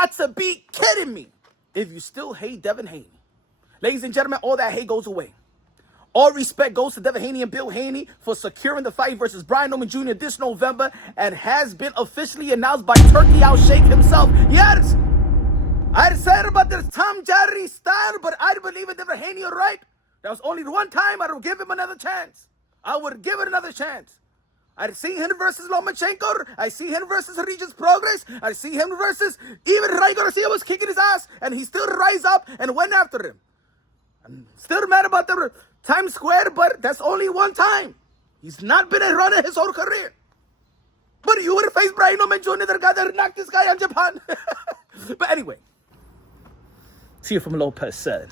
got to be kidding me. If you still hate Devin Haney, ladies and gentlemen, all that hate goes away. All respect goes to Devin Haney and Bill Haney for securing the fight versus Brian Norman Jr. this November and has been officially announced by Turkey Al Sheikh himself. Yes, I said about this Tom Jerry style, but I believe in Devin Haney, all right? That was only one time. I would give him another chance. I would give it another chance. I see him versus Lomachenko. I see him versus Regis Progress. I see him versus even Ray Garcia was kicking his ass, and he still rise up and went after him. I'm still mad about the Times Square, but that's only one time. He's not been a runner his whole career. But you would have faced Brian Norman Jr., the guy that knocked this guy on Japan. But anyway, Teofimo Lopez said,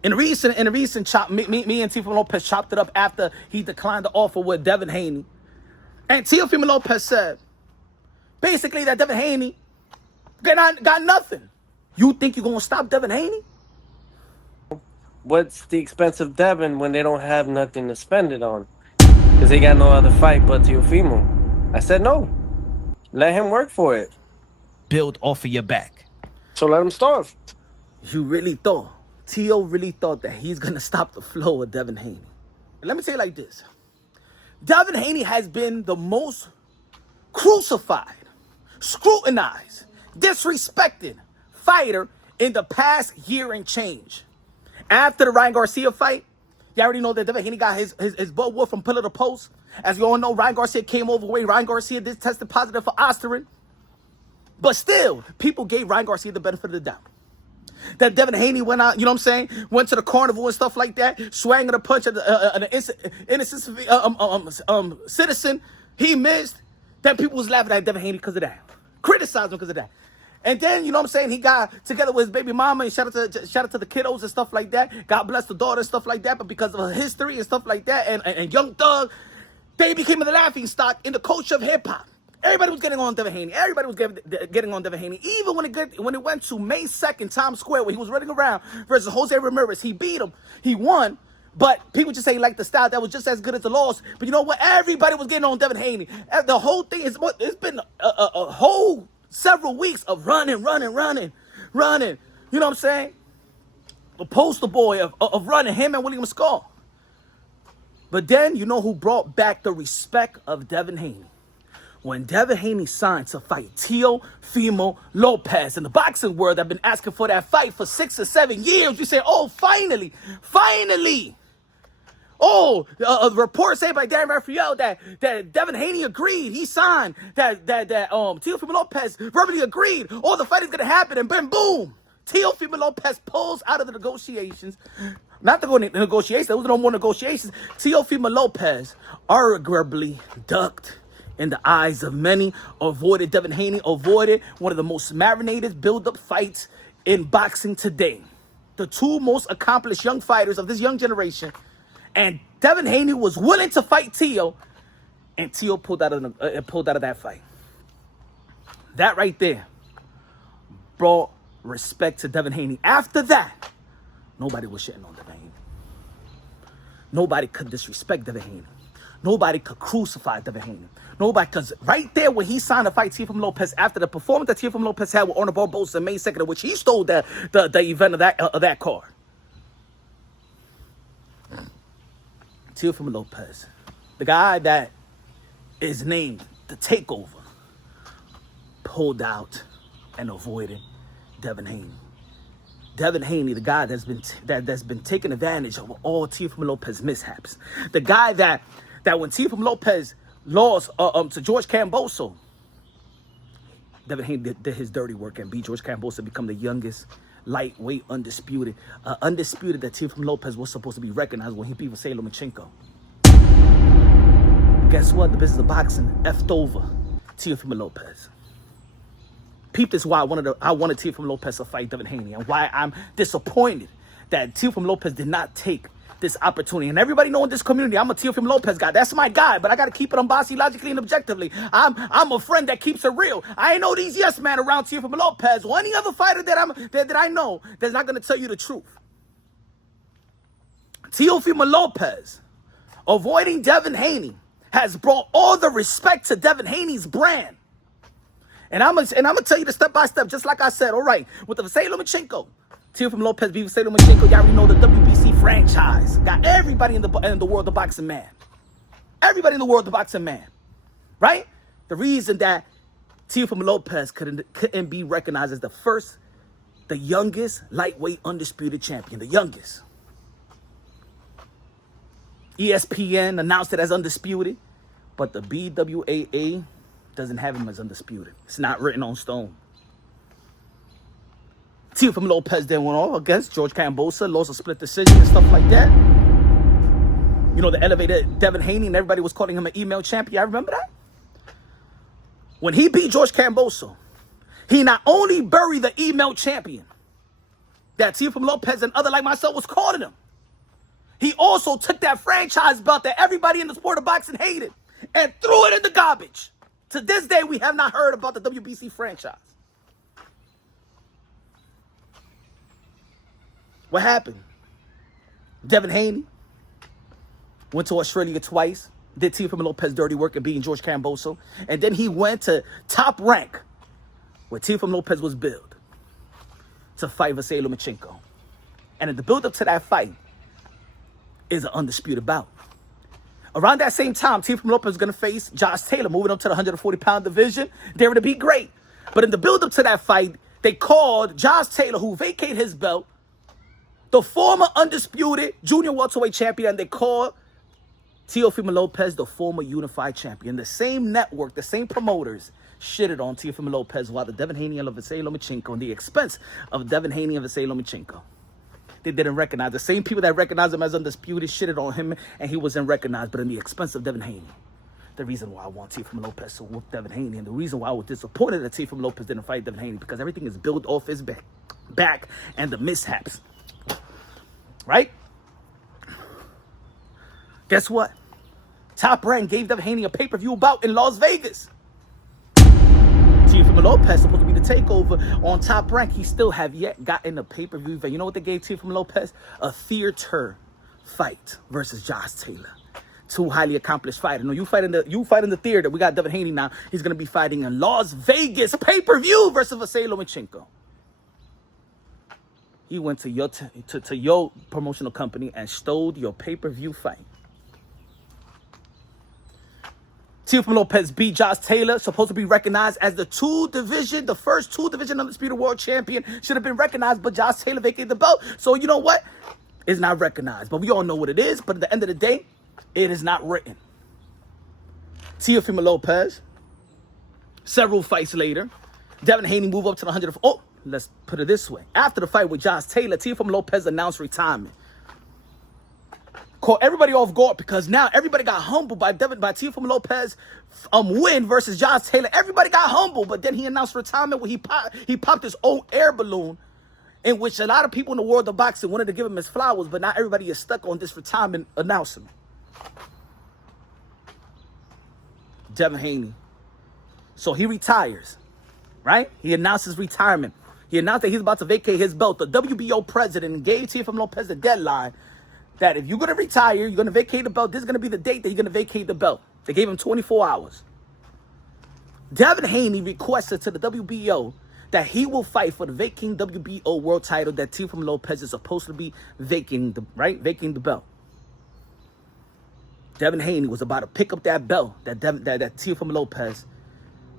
in a recent chop, me and Teofimo Lopez chopped it up after he declined the offer with Devin Haney. And Teofimo Lopez said, basically, that Devin Haney got nothing. You think you're going to stop Devin Haney? What's the expense of Devin when they don't have nothing to spend it on? Because they got no other fight but Teofimo. I said no. Let him work for it. Build off of your back. So let him starve. You really thought, Teo really thought that he's going to stop the flow of Devin Haney. Let me say it like this. Devin Haney has been the most crucified, scrutinized, disrespected fighter in the past year and change. After the Ryan Garcia fight, you already know that Devin Haney got his butt whooped from pillar to post. As you all know, Ryan Garcia came overweight. Ryan Garcia did tested positive for Osterin. But still, people gave Ryan Garcia the benefit of the doubt. That Devin Haney went out, you know what I'm saying? Went to the carnival and stuff like that, swanging a punch at an innocent citizen. He missed. Then people was laughing at Devin Haney because of that. Criticized him because of that. And then, you know what I'm saying, he got together with his baby mama and shout out to the kiddos and stuff like that. God bless the daughter and stuff like that. But because of her history and stuff like that, and Young Thug, they became the laughing stock in the culture of hip-hop. Everybody was getting on Devin Haney. Everybody was getting on Devin Haney. Even when it went to May 2nd, Times Square, where he was running around versus Jose Ramirez, he beat him. He won. But people just say like the style that was just as good as the loss. But you know what? Everybody was getting on Devin Haney. The whole thing it's been a whole several weeks of running. You know what I'm saying? The poster boy of running, him and William Skull. But then, you know who brought back the respect of Devin Haney? When Devin Haney signed to fight Teofimo Lopez. In the boxing world, I've been asking for that fight for 6 or 7 years. You say, oh, finally. Oh, a report said by Darren Raphael that Devin Haney agreed. He signed. That Teofimo Lopez verbally agreed. All the fight is going to happen. And then boom. Teofimo Lopez pulls out of the negotiations. Not the negotiations. There was no more negotiations. Teofimo Lopez arguably ducked in the eyes of many, avoided Devin Haney, avoided one of the most marinated build-up fights in boxing today. The two most accomplished young fighters of this young generation. And Devin Haney was willing to fight Teo, and Teo pulled out of that fight. That right there brought respect to Devin Haney. After that, nobody was shitting on Devin Haney. Nobody could disrespect Devin Haney. Nobody could crucify Devin Haney. Nobody, because right there when he signed to fight Teofimo Lopez, after the performance that Teofimo Lopez had with Arnold Barbosa in May 2nd, in which he stole the event of that card. Teofimo Lopez, the guy that is named the Takeover, pulled out and avoided Devin Haney. Devin Haney, the guy that's been taking advantage of all Teofimo Lopez mishaps. The guy that when Teofimo Lopez lost to George Camboso, Devin Haney did his dirty work and beat George Camboso, become the youngest lightweight undisputed that Teofimo Lopez was supposed to be recognized when he beat Vasily Lomachenko. Guess what? The business of boxing effed over Teofimo Lopez. Peep this, why I wanted Teofimo Lopez to fight Devin Haney, and why I'm disappointed that Teofimo Lopez did not take this opportunity. And everybody know in this community, I'm a Teofimo Lopez guy. That's my guy, but I got to keep it unbossy, logically, and objectively. I'm a friend that keeps it real. I ain't know these yes man around Teofimo Lopez or any other fighter that I know that's not going to tell you the truth. Teofimo Lopez avoiding Devin Haney has brought all the respect to Devin Haney's brand. And I'm gonna tell you the step by step, just like I said. All right, with the Vasily Lomachenko, Teofimo Lopez beat Vasily Lomachenko. Y'all already know the WBC franchise got everybody in the world of boxing, man. Everybody in the world of boxing, man. Right? The reason that Teofimo Lopez couldn't be recognized as the youngest lightweight undisputed champion, the youngest. ESPN announced it as undisputed, but the BWAA doesn't have him as undisputed. It's not written on stone. Teofimo Lopez then went off against George Kambosos, lost a split decision and stuff like that. You know, the elevated Devin Haney, and everybody was calling him an email champion. I remember that. When he beat George Kambosos, he not only buried the email champion that Teofimo Lopez and other like myself was calling him, he also took that franchise belt that everybody in the sport of boxing hated and threw it in the garbage. To this day, we have not heard about the WBC franchise. What happened? Devin Haney went to Australia twice, did Teofimo Lopez dirty work and beating George Kambosos, and then he went to Top Rank, where Teofimo Lopez was billed to fight Vasily Lomachenko. And in the build-up to that fight is an undisputed bout. Around that same time, Teofimo Lopez was going to face Josh Taylor, moving up to the 140-pound division. They were to be great. But in the build-up to that fight, they called Josh Taylor, who vacated his belt, the former undisputed junior welterweight champion, and they called Teofimo Lopez the former unified champion. The same network, the same promoters shitted on Teofimo Lopez while the Devin Haney and Vasily Lomachenko, and the expense of Devin Haney and Vasily Lomachenko. They didn't recognize. The same people that recognized him as undisputed shitted on him, and he wasn't recognized, but in the expense of Devin Haney. The reason why I want Teofimo Lopez to whoop Devin Haney, and the reason why I was disappointed that Teofimo Lopez didn't fight Devin Haney, because everything is built off his back and the mishaps. Right? Guess what? Top Rank gave Devin Haney a pay-per-view bout in Las Vegas. Teofimo Lopez supposed to be the takeover on Top Rank. He still have yet gotten a pay-per-view event. You know what they gave Teofimo Lopez? A theater fight versus Josh Taylor. Two highly accomplished fighters. No, you fight in the theater. We got Devin Haney now. He's gonna be fighting in Las Vegas pay-per-view versus Vasily Lomachenko. He went to your promotional company and stole your pay-per-view fight. Teofimo Lopez beat Josh Taylor, supposed to be recognized as the first two-division undisputed world champion. Should have been recognized, but Josh Taylor vacated the belt. So you know what? It's not recognized. But we all know what it is. But at the end of the day, it is not written. Teofimo Lopez, several fights later, Devin Haney moved up to the 100. Oh, let's put it this way. After the fight with Josh Taylor, Teofimo Lopez announced retirement. Caught everybody off guard because now everybody got humbled by Teofimo Lopez win versus Josh Taylor. Everybody got humbled, but then he announced retirement when he popped his own air balloon, in which a lot of people in the world of boxing wanted to give him his flowers, but now everybody is stuck on this retirement announcement. Devin Haney. So he retires, right? He announced his retirement. He announced that he's about to vacate his belt. The WBO president gave Teofimo Lopez a deadline that if you're going to retire, you're going to vacate the belt, this is going to be the date that you're going to vacate the belt. They gave him 24 hours. Devin Haney requested to the WBO that he will fight for the vacant WBO world title that Teofimo Lopez is supposed to be vacating the belt. Devin Haney was about to pick up that belt that Teofimo Lopez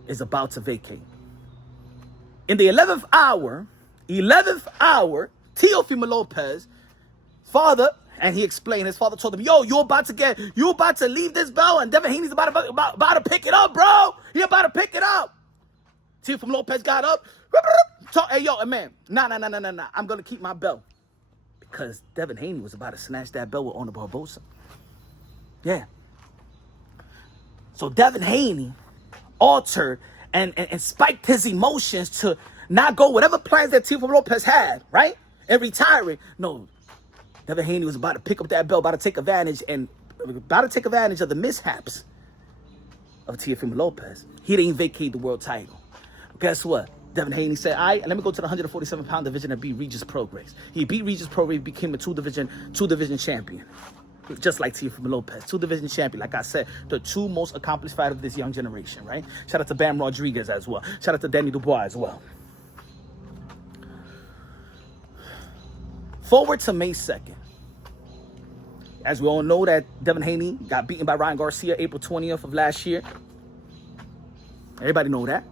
is about to vacate. In the 11th hour, Teofimo Lopez, father, and he explained, his father told him, yo, you're about to leave this belt, and Devin Haney's about to pick it up, bro. He about to pick it up. Teofimo Lopez got up. Hey, yo, man, nah. I'm going to keep my belt. Because Devin Haney was about to snatch that belt with Honor Barbosa. Yeah. So Devin Haney altered and spiked his emotions to not go whatever plans that Teofimo Lopez had, right? And retiring. No. Devin Haney was about to pick up that belt, about to take advantage of the mishaps of Teofimo Lopez. He didn't vacate the world title. Guess what? Devin Haney said, all right, let me go to the 147-pound division and beat Regis Prograis. He beat Regis Prograis, became a two-division champion. just like Teofimo Lopez, 2 division champion. Like I said, the 2 most accomplished fighters of this young generation, right? Shout out to Bam Rodriguez as well. Shout out to Danny Dubois as well. Forward to May 2nd. As we all know that Devin Haney got beaten by Ryan Garcia April 20th of last year. Everybody know that.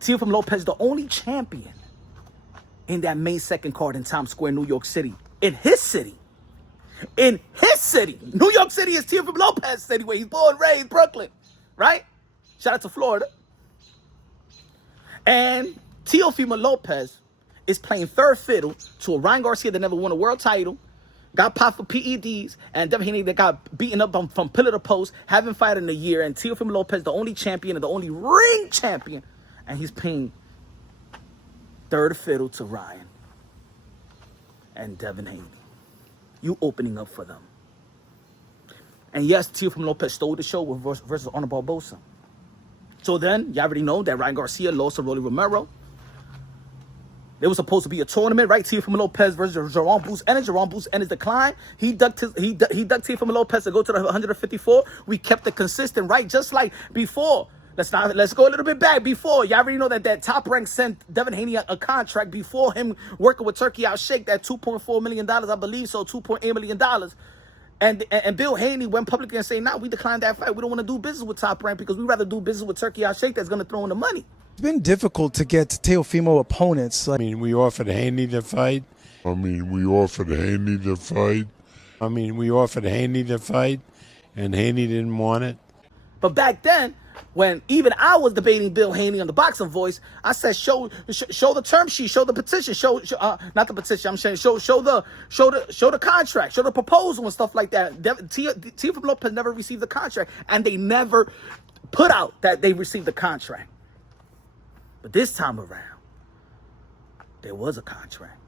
Teofimo Lopez, the only champion in that May 2nd card in Times Square, New York City. In his city. In his city. New York City is Teofimo Lopez city, where he's born, raised, Brooklyn. Right? Shout out to Florida. And Teofimo Lopez is playing third fiddle to a Ryan Garcia that never won a world title, got popped for PEDs, and Devin Haney that got beaten up from pillar to post, haven't fought in a year, and Teofimo Lopez, the only champion and the only ring champion, and he's playing third fiddle to Ryan and Devin Haney. You opening up for them. And yes, Teofimo Lopez stole the show with versus Arnold Barbosa. So then, you already know that Ryan Garcia lost to Rolly Romero. There was supposed to be a tournament, right? Teofimo Lopez versus Jerome Boots Ennis. Jerome Boots Ennis declined. He ducked Teofimo Lopez to go to the 154. We kept it consistent, right? Just like before. Let's go a little bit back. Before, you already know that Top Rank sent Devin Haney a contract before him working with Turkey Al Sheikh, that $2.4 million, I believe, so $2.8 million. And Bill Haney went publicly and saying, nah, we declined that fight. We don't want to do business with Top Rank because we'd rather do business with Turkey Al Sheikh that's going to throw in the money. It's been difficult to get Teofimo opponents. I mean, we offered Haney the fight. And Haney didn't want it. But back then, when even I was debating Bill Haney on the Boxing Voice, I said, show the term sheet, show the petition, not the petition. I'm saying show the contract, show the proposal and stuff like that. Teofimo Lopez never received the contract, and they never put out that they received the contract. But this time around, there was a contract.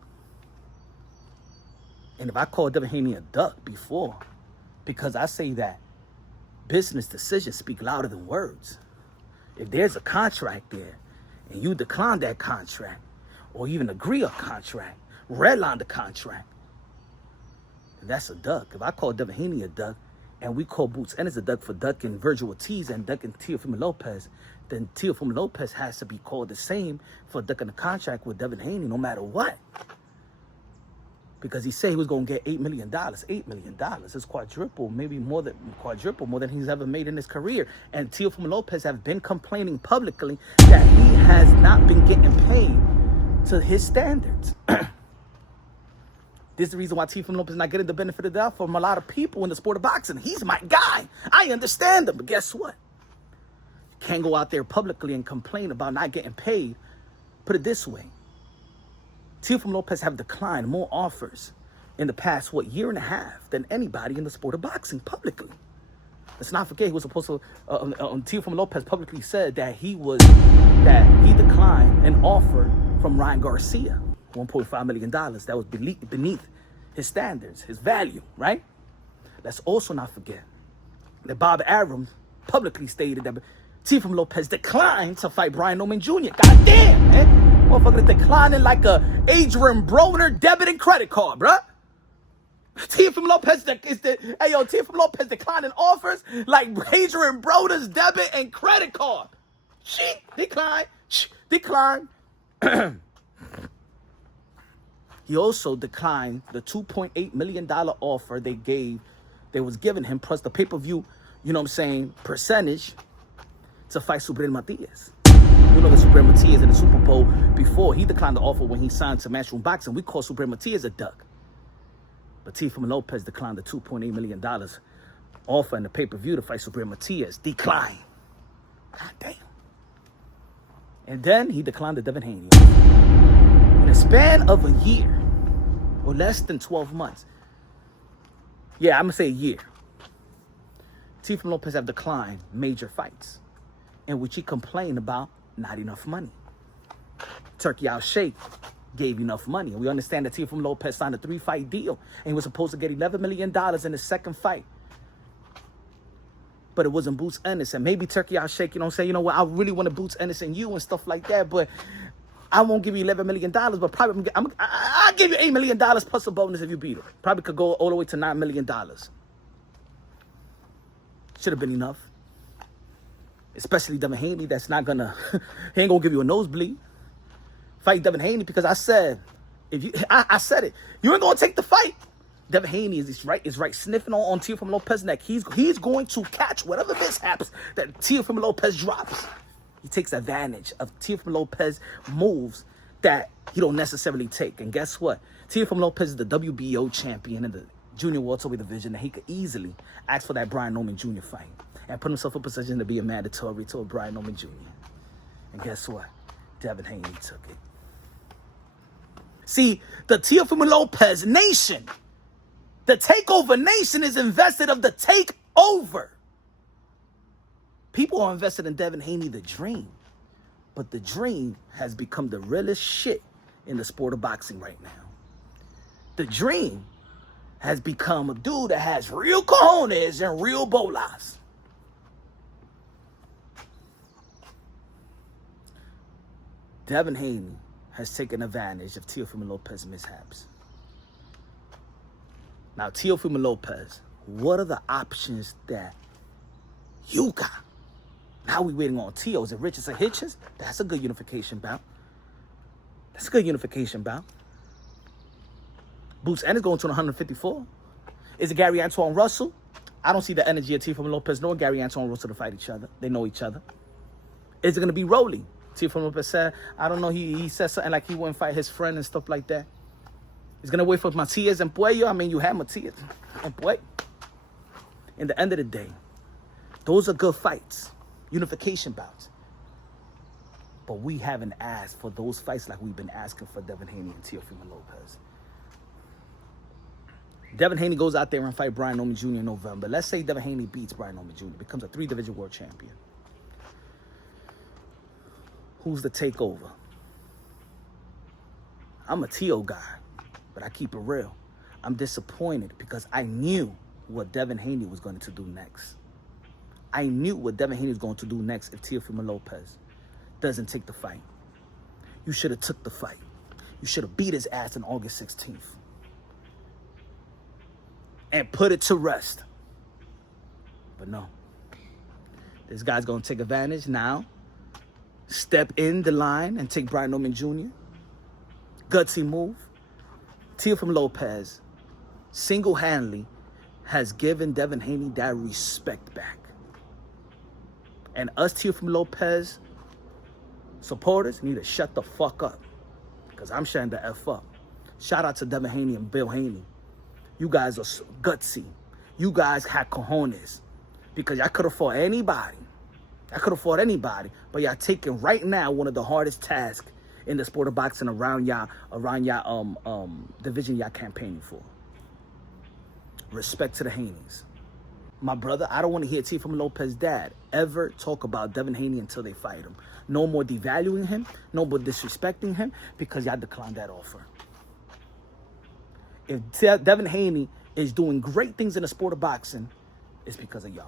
And if I called Devin Haney a duck before, because I say that business decisions speak louder than words. If there's a contract there, and you decline that contract, or even agree a contract, redline the contract, that's a duck. If I call Devin Haney a duck, and we call Boots Ennis a duck for ducking Virgil Ortiz and ducking Teofimo Lopez, then Teofimo Lopez has to be called the same for ducking a contract with Devin Haney no matter what. Because he said he was going to get $8 million. $8 million is quadruple, maybe more than he's ever made in his career. And Teofimo Lopez have been complaining publicly that he has not been getting paid to his standards. This is the reason why Teofimo Lopez is not getting the benefit of the doubt from a lot of people in the sport of boxing. He's my guy. I understand him. But guess what? You can't go out there publicly and complain about not getting paid. Put it this way. Teofimo Lopez have declined more offers in the past, year and a half than anybody in the sport of boxing publicly. Let's not forget, he was supposed to, Teofimo Lopez publicly said that he declined an offer from Ryan Garcia, $1.5 million. That was beneath his standards, his value, right? Let's also not forget that Bob Arum publicly stated that Teofimo Lopez declined to fight Brian Norman Jr. God damn, man. Motherfucker declining like a Adrian Broner debit and credit card, bruh. Teofimo Lopez Teofimo Lopez declining offers like Adrian Broner's debit and credit card. Decline. He also declined the $2.8 million offer they was giving him, plus the pay-per-view, percentage to fight Subriel Matias. You know that Subriel Matias in the Super Bowl before, he declined the offer when he signed to Matchroom Boxing. We call Subriel Matias a duck. But Teofimo Lopez declined the $2.8 million offer in the pay-per-view to fight Subriel Matias. Decline. God damn. And then he declined the Devin Haney offer. In a span of a year, or less than 12 months. Yeah, I'm going to say a year. Teofimo Lopez have declined major fights in which he complained about not enough money. Turkey Al Sheikh gave enough money. And we understand that Teofimo Lopez signed a 3-fight deal. And he was supposed to get $11 million in his second fight. But it wasn't Boots Ennis. And maybe Turkey Al Sheikh, say, you know what, I really want to Boots Ennis and you and stuff like that. But I won't give you $11 million. But probably, I I'll give you $8 million plus a bonus if you beat him. Probably could go all the way to $9 million. Should have been enough. Especially Devin Haney, that's not gonna, he ain't gonna give you a nosebleed. Fight Devin Haney because I said, I said it. You ain't gonna take the fight. Devin Haney is right sniffing on Teofimo Lopez's neck. He's going to catch whatever mishaps that Teofimo Lopez drops. He takes advantage of Teofimo Lopez moves that he don't necessarily take. And guess what? Teofimo Lopez is the WBO champion in the junior welterweight division, and he could easily ask for that Brian Norman Jr. fight and put himself in position to be a mandatory to a Brian Norman Jr. And guess what? Devin Haney took it. See, the Teofimo Lopez nation, the takeover nation is invested of the takeover. People are invested in Devin Haney, the dream. But the dream has become the realest shit in the sport of boxing right now. The dream has become a dude that has real cojones and real bolas. Devin Haney has taken advantage of Teofimo Lopez's mishaps. Now, Teofimo Lopez, what are the options that you got? Now we waiting on Teo. Is it Richards or Hitchens? That's a good unification bout. That's a good unification bout. Boots Ennis going to 154. Is it Gary Antoine Russell? I don't see the energy of Teofimo Lopez nor Gary Antoine Russell to fight each other. They know each other. Is it going to be Rolly? Teofimo Lopez said, I don't know, he said something like he wouldn't fight his friend and stuff like that. He's going to wait for Matias and Puello. I mean, you have Matias and Puello. In the end of the day, those are good fights. Unification bouts. But we haven't asked for those fights like we've been asking for Devin Haney and Teofimo Lopez. Devin Haney goes out there and fight Brian Norman Jr. in November. Let's say Devin Haney beats Brian Norman Jr., becomes a 3-division world champion. Who's the takeover? I'm a Teo guy, but I keep it real. I'm disappointed because I knew what Devin Haney was going to do next. I knew what Devin Haney was going to do next if Teofimo Lopez doesn't take the fight. You should have took the fight. You should have beat his ass on August 16th. And put it to rest. But no. This guy's going to take advantage now. Step in the line and take Brian Norman Jr. Gutsy move. Teofimo Lopez single-handedly has given Devin Haney that respect back. And us Teofimo Lopez supporters need to shut the fuck up. Because I'm shutting the F up. Shout out to Devin Haney and Bill Haney. You guys are gutsy. You guys had cojones. Because y'all could have fought anybody. I could have fought anybody, but y'all taking right now one of the hardest tasks in the sport of boxing around y'all division y'all campaigning for. Respect to the Haneys. My brother, I don't want to hear Teofimo Lopez's dad ever talk about Devin Haney until they fight him. No more devaluing him, no more disrespecting him, because y'all declined that offer. If Devin Haney is doing great things in the sport of boxing, it's because of y'all.